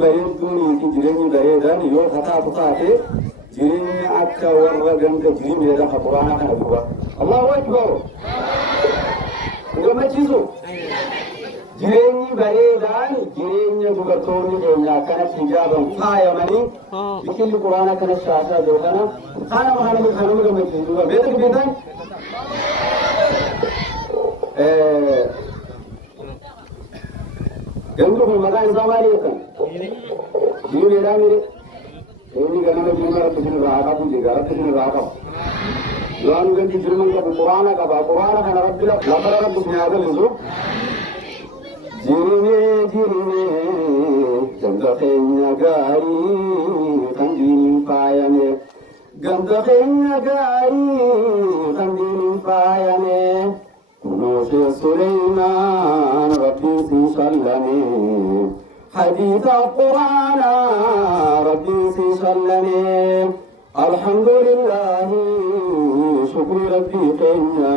bareedduunii fi jireenyi bareedaan yoo kataatu taate jireenya akka warra ganda jirimeedha ka quraana kana duba. Allahu akbar. Gammachiisu. Jireenyi bareedaan jireenya dubartoonni keenya akkanatti hijaaban faayamanii biqilli quraana kana shaasaa jiru kana kanuma gammachiisu. Beetan gandu kun maqaan isaa maali jettan? Jirimeedhaan mire inni ganama jirma rabbi sin irraa qabu jegaa rabbi sin irraa qabu. Waan ganti jirman qabu quraana qaba. Quraana kana rabbi lafara rabbi sin haa galisu. Jirime ganda keenya gaarii kan diiniin faayame. Ganda keenya gaarii kan diiniin faayame. Kunuunsi Suleymaan rabbiin si sallame. حديث القرآن ربي في سلمي الحمد لله شكر ربي قنا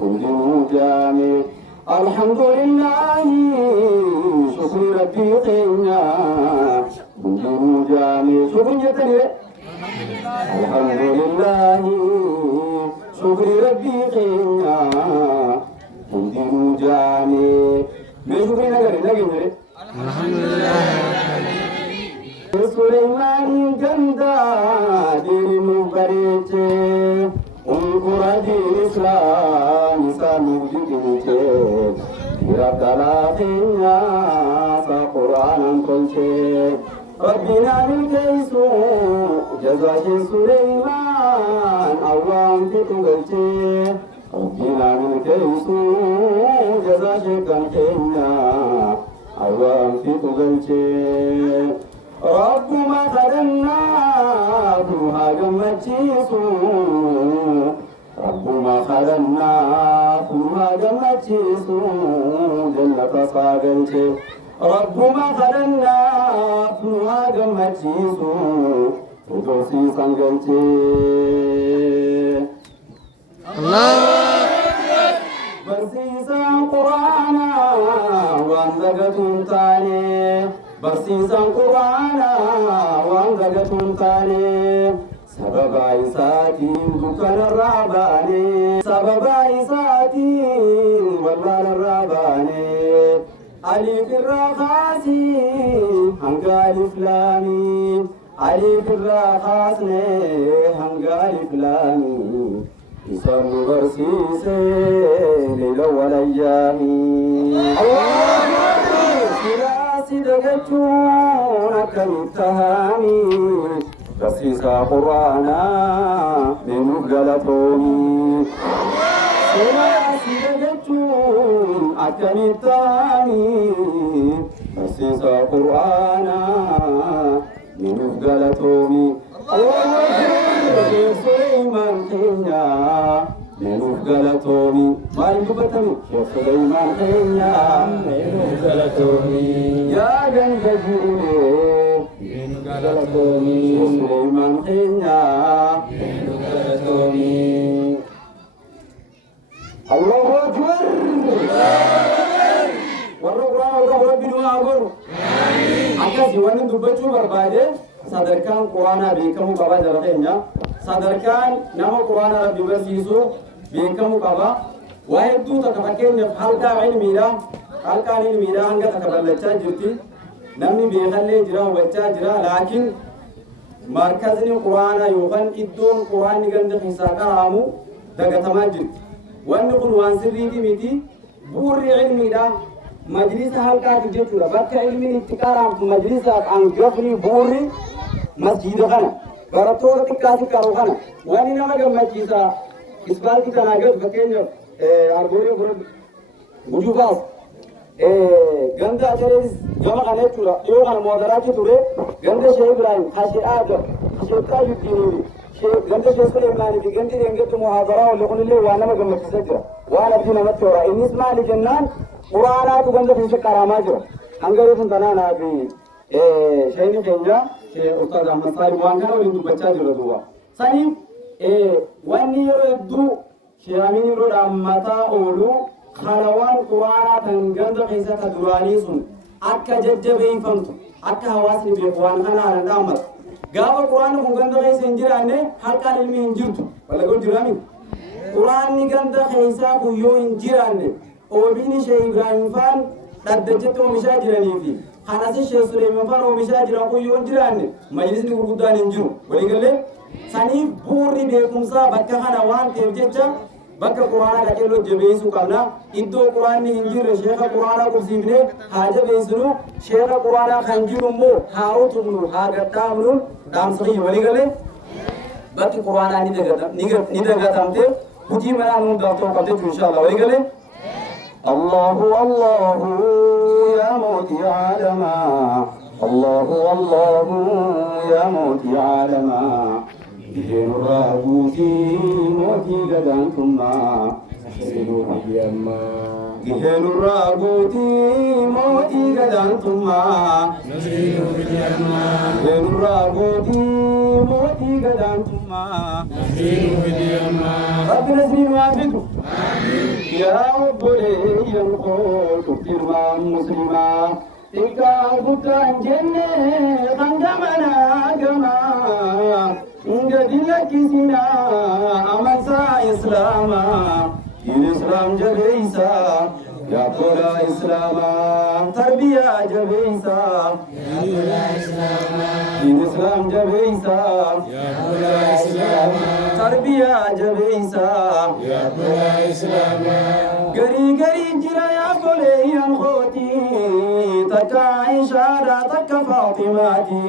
كل مجامع الحمد لله شكر ربي قنا كل مجامع شكر جتني الحمد لله شكر ربي قنا كل مجامع من شكر نجري Sulaiman ganda diri mubarece ungkura di Islam sanu dikece iradalahinya sa Quran kolce Rabbina bilkaisu jazahi Sulaiman awam fitugalce Rabbina bilkaisu jazahi kankenya awam fitugalce Rabbuma khalannahu hagamachisu Rabbuma khalannahu hagamachisu jannata sagalche Rabbuma khalannahu hagamachisu fudosi sangalche Allah Barsiisan Qur'aana waan dagatun taane Barsiisan Qur'aana waan dagatun taane sababa isaatiin dukkanarraa baane sababa isaatiin wallaalarraa baane aliif irraa kaasii hanga alif laamii aliif irraa kaasne hanga alif laamii isaan nu barsiise leela walayyaamii Sidagachuun akkamittaami barsiisaa quraanaa meenuuf galatoomi. Sidagachuun akkamittaami barsiisaa quraanaa meenuuf galatoomi. Sulaiman keenya meenuuf galatoomi. Maaliin dubbatami? Sulaiman keenya meenuuf galatoomi. Yaa ganda jirime meenuuf galatoomi. Sulaiman keenya meenuuf galatoomi. Allahu Akbar. Warra quraana warra rabbi du'aa godhu. Akkasii wanni dubbachuu barbaade sadarkaan quraanaa beekamuu qaba jara keenya. Sadarkaan nama quraana rabbi barsiisu beekamuu qaba. Waa hedduu takka fakkeenyaaf halkaa ilmiidha. Halkaan ilmiidha hanga takka ballachaa jirti. Namni beekallee jira hubachaa jira. Laakiin markazni quraanaa yookaan iddoon quraanni ganda keessaa qaraamu dagatamaa jirti. Wanni kun waan sirriiti miti. Bu'uurri ilmiidha. Majlisa halkaati jechuudha. Bakka ilmiin itti qaraamtu majlisa hangafni bu'uurri masjiida kana. Barattoota xiqqaati qaru kana. Wanni nama gammachiisa isbaaltii kanaa gadu fakkeenyaaf argoolee fura gujuu baas. Ganda ajarees gama kana jechuudha. Dhiyoo kana moodaraatti ture. Ganda Shee Ibrahim, Hashee Aadam, Shee Taayuddin, ganda Shee Suleymaanii fi gandi dheengattu muhaazaraa walii kunillee waan nama gammachiisaa jira. Waan abdii namatti hora. Innis maali jennaan quraanaatu ganda keessa qaraamaa jira. Hanga reefun tanaanaa fi shayni keenya Ustaaz Ahmad Saalim waan kana waliin dubbachaa jira duuba. Saniif wanni yeroo hedduu shiraamiin yeroo dhaammataa oolu harawaan quraanaa kan ganda keessatti duraanii sun akka jajjabeeffamtu akka hawaasni beeku waan kanaan dhaammata. Gaafa quraanni kun ganda keessa hin jiraanne halkaan ilmi hin jirtu. Wallagoo jiraami. Quraanni ganda keessaa kun yoo hin jiraanne oomishni Sheekh Ibrahim Faan dhaddachetti oomishaa jiranii fi kanasi Sheekh Suleyman Faan oomishaa jiran kun yoo hin jiraanne majlisni gurguddaan hin jiru. Waliigallee saniif bu'uurri beekumsaa bakka kana waan ta'eef jecha bakka quraana qajeeloo jabeessuu qabna. Iddoo quraanni hin jirre sheekha quraanaa qubsiifnee haa jabeessinu. Sheekha quraanaa kan jiru immoo haa utubnu haa gadhaabnu. Dhaamsa kiyya waliigalee bakki quraanaa ni dagatamte hojii manaa hundaaf ta'uu qabde inshallah waliigalee. Allahu Allahu ya mooti alama. Allahu Allahu ya mooti alama. Giheen raabuuti mootii gadaantummaa siruu biyyaammaa. Giheen raabuuti mootii gadaantummaa siruu biyyaammaa. Giheen raabuuti mootii gadaantummaa siruu biyyaammaa. Rabbi nasriin waa fidu. Yaa obboleeyyan koo dhuftirmaa muslimaa. Xiqqaa guddaan jennee kan gamanaa gamaa. Ngadiya kisina amansa islama islam jabeisa ya kola islama tarbiya jabeisa ya kola islama islam jabeisa ya kola islama tarbiya jabeisa ya kola islama gari gari jira ya kole yan khoti taka ishara taka fatimati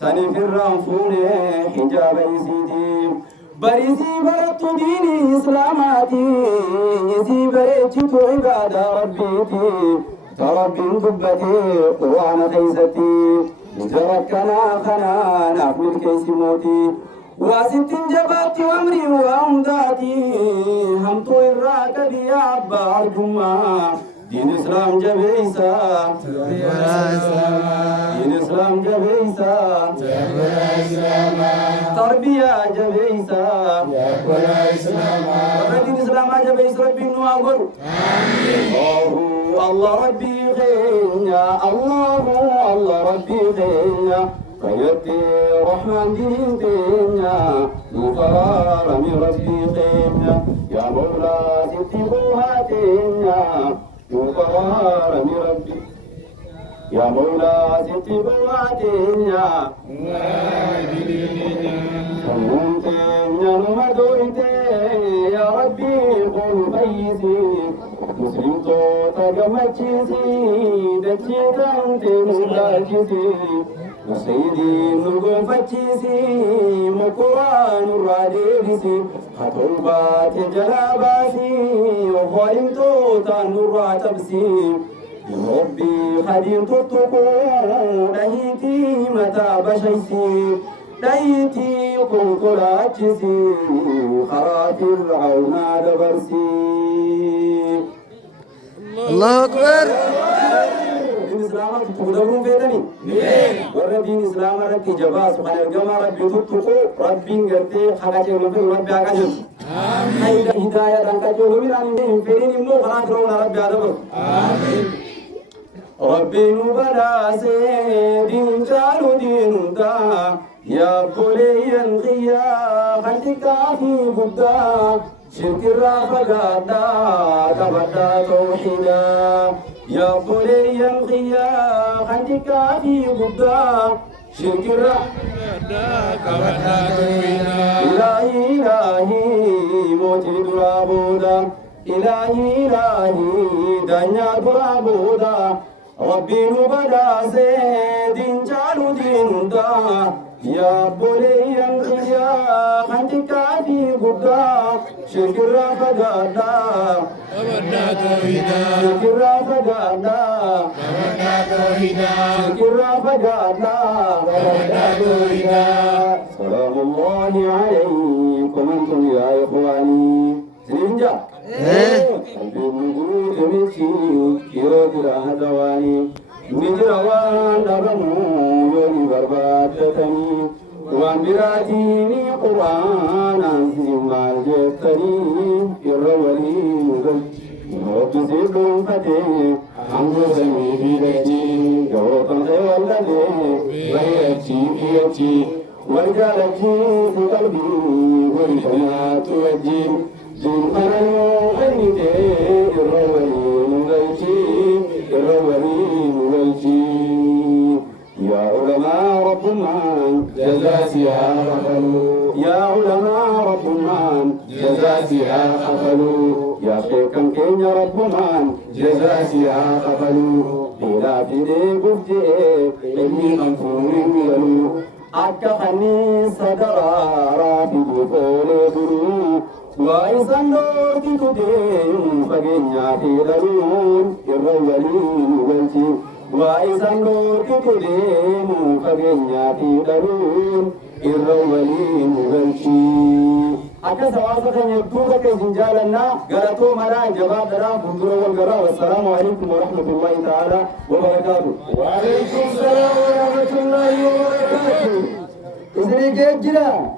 tani firran fune hijab isidi barisi baratu dini islamati isi barechitu ibada rabbiti tarabbin dubbati qur'ana khaysati mujarakana khanana afnil kaysi moti wasitin jabati amri wa umdati hamtu irraka bi abba arjuma din islam jabeisa din islam jabeisa tarbiya jabeisa din islam jabeisa rabbi nuagor Allah rabbi khenya Allah rabbi khenya kayati rahman din tenya mufarar min rabbi khenya ya mawla siti buhatenya mufarar min rabbi ya mawla siti buhatenya samuntenya numadointe ya rabbi qul fayzi muslim to tagamachisi dachitante nulachisi Sayyidi nugun fachisi mukuran radisi khatulbat jalabasi khalim to tanura tabsi Rabbi khadim tutuku dahiti mata bashaysi dahiti kunkulachisi kharatir auna dabarsi Allahu Akbar. Islam تقدرون فيدني والربين إسلام ربي جباس وخان الجماعة ربي تطلقوا ربي قرتي خلاصي ربي ربي عقاجل آمين هداية دانك جولوين عن إنهم فيرين إمو خلاص رونا ربي عدبر آمين ربي نبلا سيدين جالو دين دا يا بولي الغيا خلتك في بدا شرك الرافقادا كبدا توحيدا يا بولي الغيا خلتك في بدا شرك الرافقادا كبدا توحيدا إلهي موتي درابودا إلهي دنيا درابودا ربي نبدا سيدين جالو دين دا يا بولي الغيا خلتك في بدا شرك الرافقادا كبدا توحيدا شرك الرافقادا كبدا توحيدا شرك الرافقادا كبدا توحيدا سلام الله عليكم أنتم يا إخواني سنينجا الجنود منشي يوجر هدواني نجروان نغمو يولي برباتتني وان براتيني قرآن أنزم الجبتني يرولي مغل رب سيدهم فتح Anggo sami bidati Gawotan khayalale Bayati biyati Warjalati fi qalbi Warjanatu wajib Zulmananu ghanite Irrawali mugaiti Irrawali mugaiti يا علماء رب من جزاتها خفلوا يا علماء رب من جزاتها خفلوا يا شيخا كين يا رب من جزاتها خفلوا بلا فيدي قفتي علمي منفور يلو أكا خني صدرا رافد فولي برو وإنسان دورتي تدين فقنيا في دلون الرولين والتي وإنسان دورتي تدين فقنيا في دلون الرولين والتي أكا سواسا كان يبدوك كجنجالنا قالتو ملا جباب دنا بندر والقرا والسلام عليكم ورحمة الله تعالى وبركاته وعليكم السلام ورحمة الله وبركاته إذن جدا